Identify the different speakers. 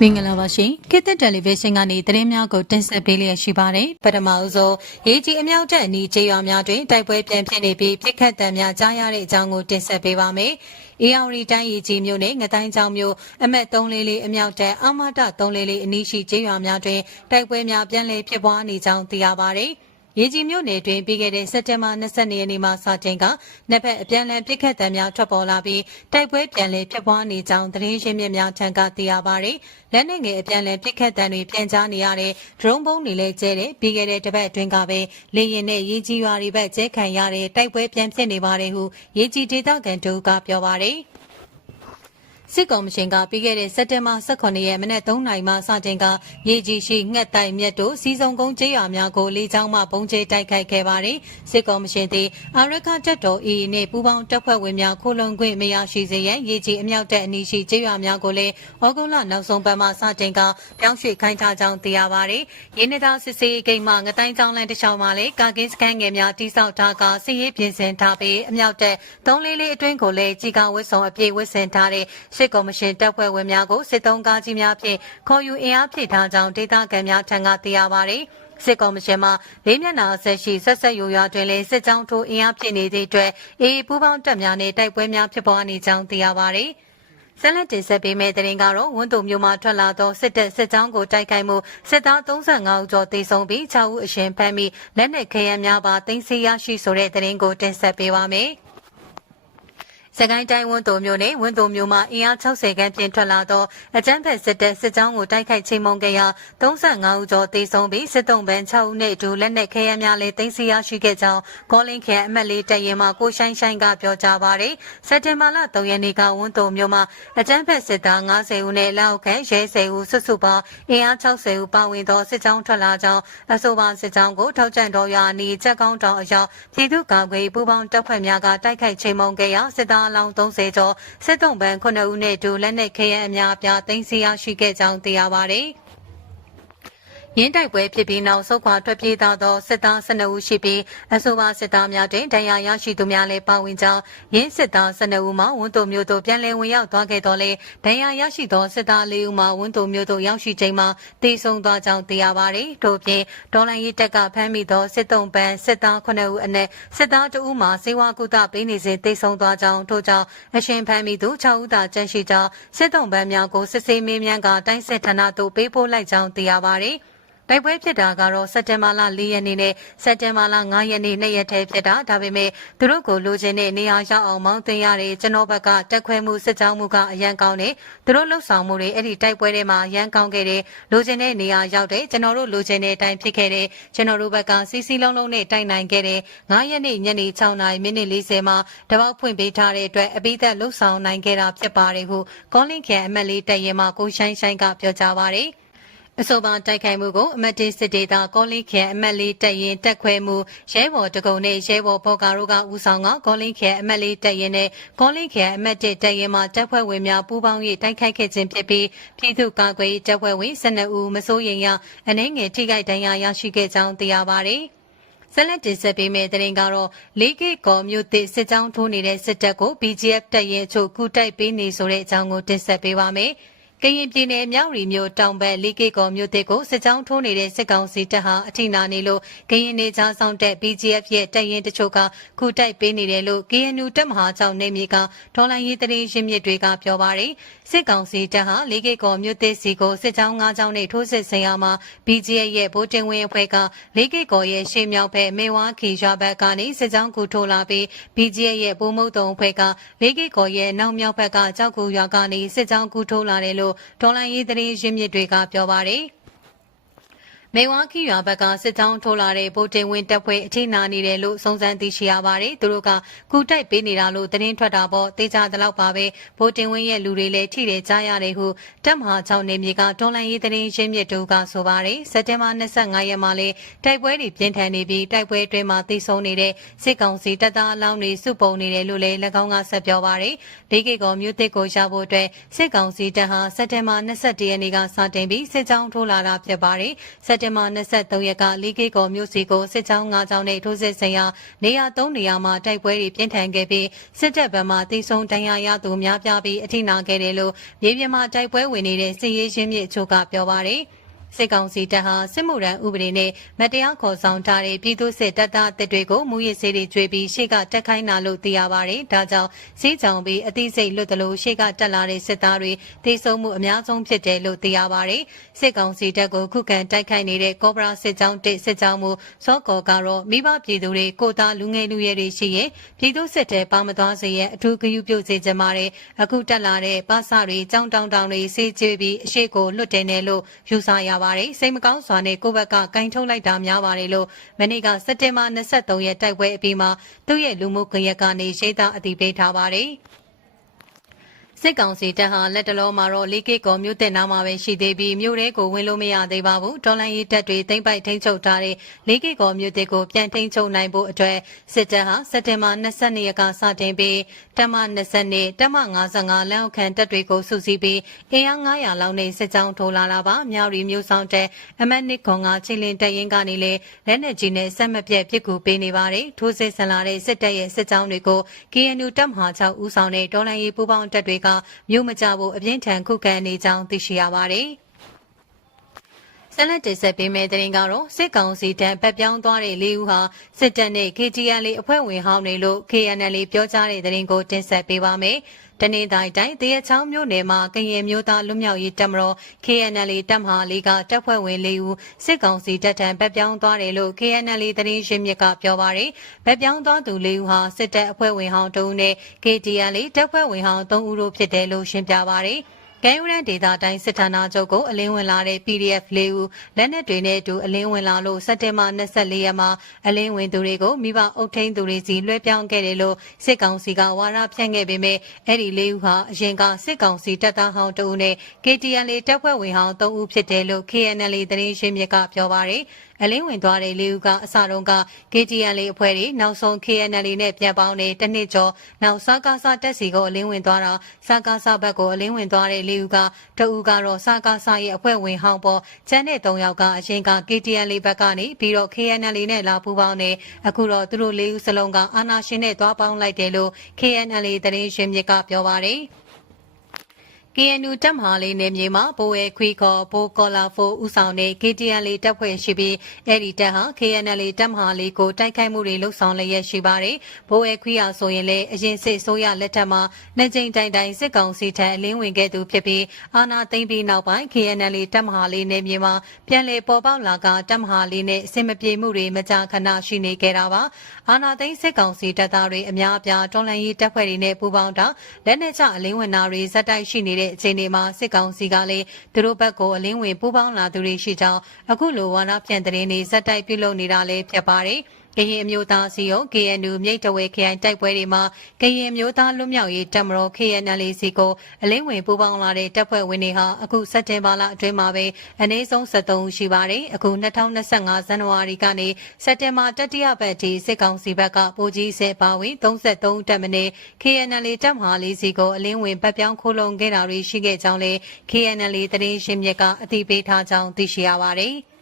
Speaker 1: မင်္ဂလာပါရှင်ခေတ်သစ်တယ်လီဗီရှင်းကနေသတင်းများကိုတင်ဆက်ပေးလျက်ရှိပါတယ်ပထမအဆုံးရေးကြီးအမြောက်တဲ့အနီးခြေရွာများတွင်တိုက်ပွဲပြန်ဖြစ်နေပြီးပြစ်ခတ်တံများကြားရတဲ့အကြောင်းကိုတင်ဆက်ပေးပါမယ်အေယာဝတီတိုင်းရေးကြီးမြို့နယ်ငတိုင်းချောင်းမြို့အမတ်344အမြောက်တဲ့အမတ344အနီးရှိခြေရွာများတွင်တိုက်ပွဲများပြန်လည်ဖြစ်ပွားနေကြောင်းသိရပါတယ် ရေကြီးမြို့နယ်တွင်ပြီးခဲ့တဲ့စက်တင်ဘာ22ရက်နေ့မှစတင်ကနှစ်ဖက်အပြန်အလှန်ပစ်ခတ်တံများထွက်ပေါ်လာပြီးတိုက်ပွဲပြန်လည်ဖြစ်ပွားနေကြောင်းသတင်းရင်းမြစ်များထံကသိရပါတယ်။လက်နက်ငယ်အပြန်အလှန်ပစ်ခတ်တံတွေပြန်ကြားနေရတဲ့ဒရုန်းဘုံတွေလည်းကျဲတဲ့ပြီးခဲ့တဲ့တစ်ပတ်အတွင်းကပဲလေရင်နဲ့ရေကြီးရွာတွေဘက်ကျဲခံရတဲ့တိုက်ပွဲပြန်ဖြစ်နေပါတယ်ဟုရေကြီးဒေသခံတို့ကပြောပါတယ်။ စစ်ကောင်မရှင်ကပြီးခဲ့တဲ့စက်တင်ဘာ18ရက်မနက်3နာရီမှစတင်ကရေကြီးရှိငှက်တိုင်မြက်တို့စီစုံကုန်းကျေးရွာများကိုလေကြောင်းမှပုံကျဲတိုက်ခိုက်ခဲ့ပါတယ်။စစ်ကောင်မရှင်သည်အာရခတက်တော် AA နှင့်ပူးပေါင်းတပ်ဖွဲ့ဝင်များခိုလုံခွင့်မရရှိစေရန်ရေကြီးအမြောက်တဲ့အနီးရှိကျေးရွာများကိုလည်းဩဂုတ်လနောက်ဆုံးပတ်မှစတင်ကပြောင်းရွှေ့ခိုင်းထားကြောင်းသိရပါတယ်။ရင်းနှီးသားစစ်စေးဂိမ်းမှငတိုင်းကျောင်းလန်းတစ်ချောင်းမှလည်းကာကင်းစကန်ငယ်များတိစောက်ထားကစစ်ရေးပြင်ဆင်ထားပြီးအမြောက်တဲ့3လေးလေးအတွင်းကိုလည်းကြီးကားဝစ်ဆောင်အပြည့်ဝစ်ဆင်ထားတဲ့စစ်ကော်မရှင်တပ်ဖွဲ့ဝင်များကိုစစ်တုံးကားကြီးများဖြင့်ခေါ်ယူအင်အားဖြည့်ထားကြောင်းဒေသခံများထံကသိရပါသည်စစ်ကော်မရှင်မှလေးမျက်နှာဆက်ရှိဆက်ဆက်ယူရွာတွင်လည်းစစ်ကြောင်းထိုးအင်အားဖြည့်နေသည့်အတွက်အေးပူးပေါင်းတပ်များနှင့်တိုက်ပွဲများဖြစ်ပွားနေကြောင်းသိရပါသည်ဆက်လက်တင်ဆက်ပေးမယ့်တဲ့ရင်ကတော့ဝန်တုံမျိုးမှထွက်လာသောစစ်တပ်စစ်ကြောင်းကိုတိုက်ခိုက်မှုစစ်သား35ဦးကျော်တေဆုံးပြီး6ဦးအရှင်ဖမ်းမိလက်နက်ခဲယမ်းများပါတင်စီရရှိဆိုတဲ့တဲ့ရင်ကိုတင်ဆက်ပေးပါမယ်။ စကိုင်းတိုင်းဝန်တုံမျိုးနဲ့ဝန်တုံမျိုးမှာအင်အား60ခန်းပြင်ထွက်လာသောအကြမ်းဖက်စစ်တပ်စစ်ကြောင်းကိုတိုက်ခိုက်ချိန်မုံခဲ့ရာ35ဦးကျော်သေဆုံးပြီးစစ်တုံးပန်း6ဦးနဲ့အတူလက်နက်ခဲယမ်းများလည်းတင်စီရရှိခဲ့ကြောင်းကောလင်းခရိုင်အမတ်လေးတရင်မှကိုရှိုင်းရှိုင်းကပြောကြားပါတယ်။စက်တင်ဘာလ3ရက်နေ့ကဝန်တုံမျိုးမှာအကြမ်းဖက်စစ်သား90ဦးနဲ့လောက်ခန့်ရဲ10ဦးစွတ်စွပေါင်းအင်အား60ဦးပါဝင်သောစစ်ကြောင်းထွက်လာကြောင်းအဆိုပါစစ်ကြောင်းကိုထောက်ကျန်တော်ရွာနီချက်ကောင်းတောင်အရောက်ပြည်သူ့ကာကွယ်ပူးပေါင်းတပ်ဖွဲ့များကတိုက်ခိုက်ချိန်မုံခဲ့ရာစစ်သားအလောင်း30ကျော်စစ်တုံးပန်း9ဦးနဲ့အတူလက်နက်ခဲယမ်းအများအပြားသိမ်းဆည်းရရှိခဲ့ကြောင်းသိရပါတယ်။ ရင်းတိုက်ပွဲဖြစ်ပြီးနောက်ဆုတ်ခွာထွက်ပြေးသွားသောစစ်သား12ဦးရှိပြီးအဆိုပါစစ်သားများတွင်တရားရရှိသူများလည်းပါဝင်ကြောင်းရင်းစစ်သား12ဦးမှဝန်တုံမျိုးတို့ပြန်လည်ဝင်ရောက်သွားခဲ့တော်လဲတရားရရှိသောစစ်သား4ဦးမှဝန်တုံမျိုးတို့ရောက်ရှိချိန်မှာတည်ဆုံသွားကြောင်းသိရပါတယ်။ထို့ပြင်ဒေါ်လာရေးတက်ကဖမ်းမိသောစစ်တုံးပန်းစစ်သား9ဦးအနက်စစ်သား2ဦးမှစေဝါကုသပေးနေစဉ်တည်ဆုံသွားကြောင်းထို့ကြောင့်အရှင်ဖမ်းမိသူ6ဦးသာကျန်ရှိကြောင်းစစ်တုံးပန်းများကိုစစ်ဆေးမေးမြန်းကတိုင်းစစ်ဌာနသို့ပေးပို့လိုက်ကြောင်းသိရပါတယ်။ တိုက်ပွဲဖြစ်တာကတော့စက်တင်ဘာလ4ရက်နေ့နဲ့စက်တင်ဘာလ5ရက်နေ့နှစ်ရက်တည်းဖြစ်တာဒါပေမဲ့သူတို့ကိုလိုချင်တဲ့နေရာရောက်အောင်မောင်းတင်ရတယ်ကျွန်တော်ဘက်ကတက်ခွဲမှုစစ်ကြောင်းမှုကအရန်ကောင်းတယ်သူတို့လှုပ်ဆောင်မှုတွေအဲ့ဒီတိုက်ပွဲတွေမှာရန်ကောင်းခဲ့တယ်လိုချင်တဲ့နေရာရောက်တယ်ကျွန်တော်တို့လိုချင်တဲ့အတိုင်းဖြစ်ခဲ့တယ်ကျွန်တော်တို့ဘက်ကစီစီလုံးလုံးနဲ့တိုက်နိုင်ခဲ့တယ်9ရက်နေ့ညနေ6နာရီမိနစ်40မှာတပောက်ဖွင့်ပေးထားတဲ့အတွက်အပိသက်လှုပ်ဆောင်နိုင်ခဲ့တာဖြစ်ပါတယ်ဟုကောလင်းခင်အမတ်လေးတရင်မှာကိုရှိုင်းရှိုင်းကပြောကြားပါတယ် အဆိုပါတိုက်ခိုက်မှုကိုအမတ်တေးစစ်ဒေသကောလင်းခဲအမတ်လေးတက်ရင်တက်ခွဲမှုရဲဘော်တကုံနဲ့ရဲဘော်ဘော်ကာတို့ကဦးဆောင်ကကောလင်းခဲအမတ်လေးတက်ရင်နဲ့ကောလင်းခဲအမတ်တစ်တက်ရင်မှာတပ်ဖွဲ့ဝင်များပူးပေါင်း၍တိုက်ခိုက်ခဲ့ခြင်းဖြစ်ပြီးပြည်သူ့ကာကွယ်ရေးတပ်ဖွဲ့ဝင်12ဦးမစိုးရိမ်ရအနှဲငယ်ထိခိုက်ဒဏ်ရာရရှိခဲ့ကြောင်းသိရပါတယ်။ဆက်လက်တင်ဆက်ပေးမယ့်တင်ကတော့လေးကေကောမြို့သစ်စစ်ကြောင်းထိုးနေတဲ့စစ်တပ်ကို BGF တပ်ရဲချုပ်ကူတိုက်ပေးနေဆိုတဲ့အကြောင်းကိုတင်ဆက်ပေးပါမယ်။ ကရင်ပြည်နယ်မြောက်ရီမြို့တောင်ဘက်လေးကေကော်မြို့တစ်ကိုစစ်ကြောင်းထိုးနေတဲ့စစ်ကောင်စီတပ်ဟာအထိနာနေလို့ကရင်နေကြားဆောင်တဲ့ BGF ရဲ့တပ်ရင်းတချို့ကခုတိုက်ပေးနေတယ်လို့ KNU တပ်မဟာကြောင့်နေမြေကဒေါ်လာရေးတရင်ရင်းမြစ်တွေကပြောပါတယ်စစ်ကောင်စီတပ်ဟာလေးကေကော်မြို့တစ်စီကိုစစ်ကြောင်း၅ကြောင်းနဲ့ထိုးစစ်ဆင်ရမှာ BGF ရဲ့ဗိုလ်တင်ဝင်အဖွဲ့ကလေးကေကော်ရဲ့ရှေ့မြောက်ဘက်မေဝါခီရွာဘက်ကနေစစ်ကြောင်းကူထိုးလာပြီး BGF ရဲ့ဗိုလ်မုတ်တုံအဖွဲ့ကလေးကေကော်ရဲ့နောက်မြောက်ဘက်ကကြောက်ကူရွာကနေစစ်ကြောင်းကူထိုးလာတယ်လို့ဒေါ်လာရေးသတင်းရင်းမြစ်တွေကပြောပါတယ်။ မေဝါခီရွာဘက်ကစစ်ကြောင်းထိုးလာတဲ့ဗိုလ်တင်ဝင်တပ်ဖွဲ့အထိနာနေတယ်လို့စုံစမ်းသိရှိရပါတယ်။သူတို့ကကူတိုက်ပေးနေတာလို့သတင်းထွက်တာပေါ့တေချာတလောက်ပါပဲဗိုလ်တင်ဝင်ရဲ့လူတွေလည်းထိတယ်ကြားရတယ်ဟုတပ်မဟာ6နေမြေကဒေါ်လာရေးသတင်းရင်းမြစ်တို့ကဆိုပါတယ်။စက်တင်ဘာ25ရက်မှာလေတိုက်ပွဲတွေပြင်းထန်နေပြီးတိုက်ပွဲအတွင်းမှာသိဆုံးနေတဲ့စစ်ကောင်စီတပ်သားအလောင်းတွေစုပုံနေတယ်လို့လည်း၎င်းကဆက်ပြောပါတယ်။ဒေဂေကောမြို့သစ်ကိုရဖို့အတွက်စစ်ကောင်စီတပ်ဟာစက်တင်ဘာ21ရက်နေ့ကစတင်ပြီးစစ်ကြောင်းထိုးလာတာဖြစ်ပါတယ်။စက်တင်ဘာ23ရက်ကလေးကေကောမြို့စီကိုစစ်ကြောင်း9ကြောင်းနဲ့ထိုးစစ်ဆင်ရာနေရာ3နေရာမှာတိုက်ပွဲတွေပြင်းထန်ခဲ့ပြီးစစ်တပ်ဘက်မှတိစုံတန်ရာရသူများပြားပြီးအထိနာခဲ့တယ်လို့မြေပြင်မှာတိုက်ပွဲဝင်နေတဲ့စစ်ရေးရှင်းမြစ်အချို့ကပြောပါတယ်။ စစ်ကောင်စီတပ်ဟာစစ်မှုရန်ဥပဒေနဲ့မတရားခေါ်ဆောင်ထားတဲ့ပြည်သူစစ်တပ်သားတစ်တွေကိုမူရစ်စေးတွေကျွေးပြီးရှေ့ကတက်ခိုင်းတာလို့သိရပါတယ်။ဒါကြောင့်စီးကြောင်ပြီးအသိစိတ်လွတ်တယ်လို့ရှေ့ကတက်လာတဲ့စစ်သားတွေတိစုံမှုအများဆုံးဖြစ်တယ်လို့သိရပါတယ်။စစ်ကောင်စီတပ်ကိုခုခံတိုက်ခိုက်နေတဲ့ကော့ဘရာစစ်ကြောင်းတစ်စစ်ကြောင်းမူစောကော်ကတော့မိဘပြည်သူတွေကိုသားလူငယ်လူရဲတွေရှိရင်ပြည်သူစစ်တဲပါမသွားစေရဲ့အထူးဂရုပြုစေချင်ပါတယ်။အခုတက်လာတဲ့ပါစတွေကြောင်းတောင်းတောင်းတွေစေးကျွေးပြီးအရှိကိုလွတ်တယ်နယ်လို့ယူဆရပါတယ်စိတ်မကောင်းစွာနဲ့ကိုယ့်ဘက်ကကင်ထုတ်လိုက်တာများပါတယ်လို့မနေ့ကစက်တင်ဘာ23ရက်တိုက်ပွဲအပြီးမှာသူ့ရဲ့လူမှုကွန်ရက်ကနေရှင်းသားအသိပေးထားပါတယ် စစ်ကောင်စီတပ်ဟာလက်တလုံးမှာတော့လေးကစ်ကောမြို့တင်နာမှာပဲရှိသေးပြီးမြို့ထဲကိုဝင်လို့မရသေးပါဘူးတော်လိုင်းရေးတပ်တွေတိမ့်ပိုက်ထိန်းချုပ်ထားတဲ့လေးကစ်ကောမြို့တစ်ကိုပြန်ထိန်းချုပ်နိုင်ဖို့အတွက်စစ်တပ်ဟာစက်တင်ဘာ22ရက်ကစတင်ပြီးတမ20တမ55လက်အောက်ခံတပ်တွေကိုစုစည်းပြီးအင်အား900လောက်နဲ့စစ်ကြောင်းထိုးလာတာပါမြောက်ရီမြို့ဆောင်တဲ့အမတ်နစ်ခွန်ကချင်းလင်းတပ်ရင်းကနေလေလက်နက်ကြီးနဲ့ဆက်မပြတ်ပစ်ကူပေးနေပါတယ်ထိုးစစ်ဆင်လာတဲ့စစ်တပ်ရဲ့စစ်ကြောင်းတွေကို KNU တပ်မဟာ6ဦးဆောင်တဲ့တော်လိုင်းရေးပူးပေါင်းတပ်တွေကမြို့မကြဖို့အပြင်းထန်ခုခံနေကြောင်းသိရှိရပါတယ်။ ဆက်လက်တင်ဆက်ပေးမယ့်သတင်းကတော့စစ်ကောင်စီတပ်ပတ်ပြောင်းသွားတဲ့လေးဦးဟာစစ်တပ်နဲ့ KTL အဖွဲ့ဝင်ဟောင်းတွေလို့ KNL ပြောကြားတဲ့သတင်းကိုတင်ဆက်ပေးပါမယ်။တနေ့တိုင်းတိုင်းတရချောင်းမြို့နယ်မှာကရင်မျိုးသားလွတ်မြောက်ရေးတပ်မတော် KNL တပ်မဟာလေးကတပ်ဖွဲ့ဝင်၄ဦးစစ်ကောင်စီတပ်ထံပတ်ပြောင်းသွားတယ်လို့ KNL သတင်းရင်းမြစ်ကပြောပါရယ်။ပတ်ပြောင်းသွားသူ၄ဦးဟာစစ်တပ်အဖွဲ့ဝင်ဟောင်းတဦးနဲ့ KTL တပ်ဖွဲ့ဝင်ဟောင်း၃ဦးတို့ဖြစ်တယ်လို့ရှင်းပြပါရယ်။ ကဲယူရန်ဒေတာတိုင်းစစ်ဌာနချုပ်ကိုအလင်းဝင်လာတဲ့ PDF ၄ဦးလက်နက်တွေနဲ့အတူအလင်းဝင်လာလို့စက်တင်ဘာ24ရက်မှာအလင်းဝင်သူတွေကိုမိဘအုပ်ထိန်းသူတွေစီလွှဲပြောင်းခဲ့တယ်လို့စစ်ကောင်စီကဝါရဖြန့်ခဲ့ပေမဲ့အဲ့ဒီ၄ဦးဟာအရင်ကစစ်ကောင်စီတပ်သားဟောင်းတဦးနဲ့ KTN တပ်ဖွဲ့ဝင်ဟောင်း၃ဦးဖြစ်တယ်လို့ KNL သတင်းရှင်းမြစ်ကပြောပါရယ်အလင်းဝင်သွားတဲ့လေးဦးကအစတုန်းက KTN လေးအဖွဲ့တွေနောက်ဆုံး KNL နဲ့ပြန်ပေါင်းတဲ့တနှစ်ကျော်နောက်စကားစတက်စီကိုအလင်းဝင်သွားတာစကားစဘက်ကိုအလင်းဝင်သွားတဲ့လေးဦးကတဦးကတော့စကားစရဲ့အဖွဲ့ဝင်ဟောင်းပေါ်ကျန်တဲ့၃ယောက်ကအရင်က KTN လေးဘက်ကနေပြီးတော့ KNL နဲ့လာပူးပေါင်းနေအခုတော့သူတို့လေးဦးစလုံးကအာနာရှင်နဲ့သွားပေါင်းလိုက်တယ်လို့ KNL သတင်းရှင်မြစ်ကပြောပါတယ် KNU တပ်မဟာလေးနယ်မြေမှာဘိုးဝဲခွီခေါ်ဘိုးကောလာဖိုဦးဆောင်တဲ့ KTN လေးတပ်ဖွဲ့ရှိပြီးအဲ့ဒီတပ်ဟာ KNL တပ်မဟာလေးကိုတိုက်ခိုက်မှုတွေလှုပ်ဆောင်လျက်ရှိပါတယ်။ဘိုးဝဲခွီဟာဆိုရင်လည်းအရင်စစ်ဆိုးရလက်ထက်မှာနှစ်ကြိမ်တိုင်တိုင်စစ်ကောင်စီထံအလင်းဝင်ခဲ့သူဖြစ်ပြီးအာနာသိမ့်ပြီးနောက်ပိုင်း KNL တပ်မဟာလေးနယ်မြေမှာပြန်လည်ပေါ်ပေါက်လာကတပ်မဟာလေးနဲ့အစင်မပြေမှုတွေမကြာခဏရှိနေခဲ့တာပါ။အာနာသိမ့်စစ်ကောင်စီတပ်သားတွေအများအပြားတော်လှန်ရေးတပ်ဖွဲ့တွေနဲ့ပူးပေါင်းတာလက်နက်ချအလင်းဝင်တာတွေဇက်တိုက်ရှိနေတဲ့တဲ့အခြေအနေမှာစစ်ကောင်စီကလည်းသူတို့ဘက်ကိုအလင်းဝင်ပူးပေါင်းလာသူတွေရှိကြောင်းအခုလိုဝါနာပြန်တဲ့နေဇက်တိုက်ပြုလုပ်နေတာလည်းဖြစ်ပါတယ်။ ကရင်အမျိုးသားစီယုံ KNU မြိတ်တဝဲခရိုင်တိုက်ပွဲတွေမှာကရင်အမျိုးသားလွတ်မြောက်ရေးတပ်မတော် KNL စီကိုအလင်းဝင်ပူးပေါင်းလာတဲ့တပ်ဖွဲ့ဝင်တွေဟာအခုစက်တင်ဘာလအတွင်းမှာပဲအနည်းဆုံး73ရှိပါတယ်အခု2025ဇန်နဝါရီကနေစက်တင်ဘာတတိယပတ်ထိစစ်ကောင်စီဘက်ကပိုကြီးဆဲပါဝင်33တပ်မင်း KNL တပ်မဟာလေးစီကိုအလင်းဝင်ပတ်ပြောင်းခိုးလုံခဲ့တာတွေရှိခဲ့ကြောင်းလေ KNL သတင်းရှင်းမြစ်ကအသိပေးထားကြောင်းသိရှိရပါတယ်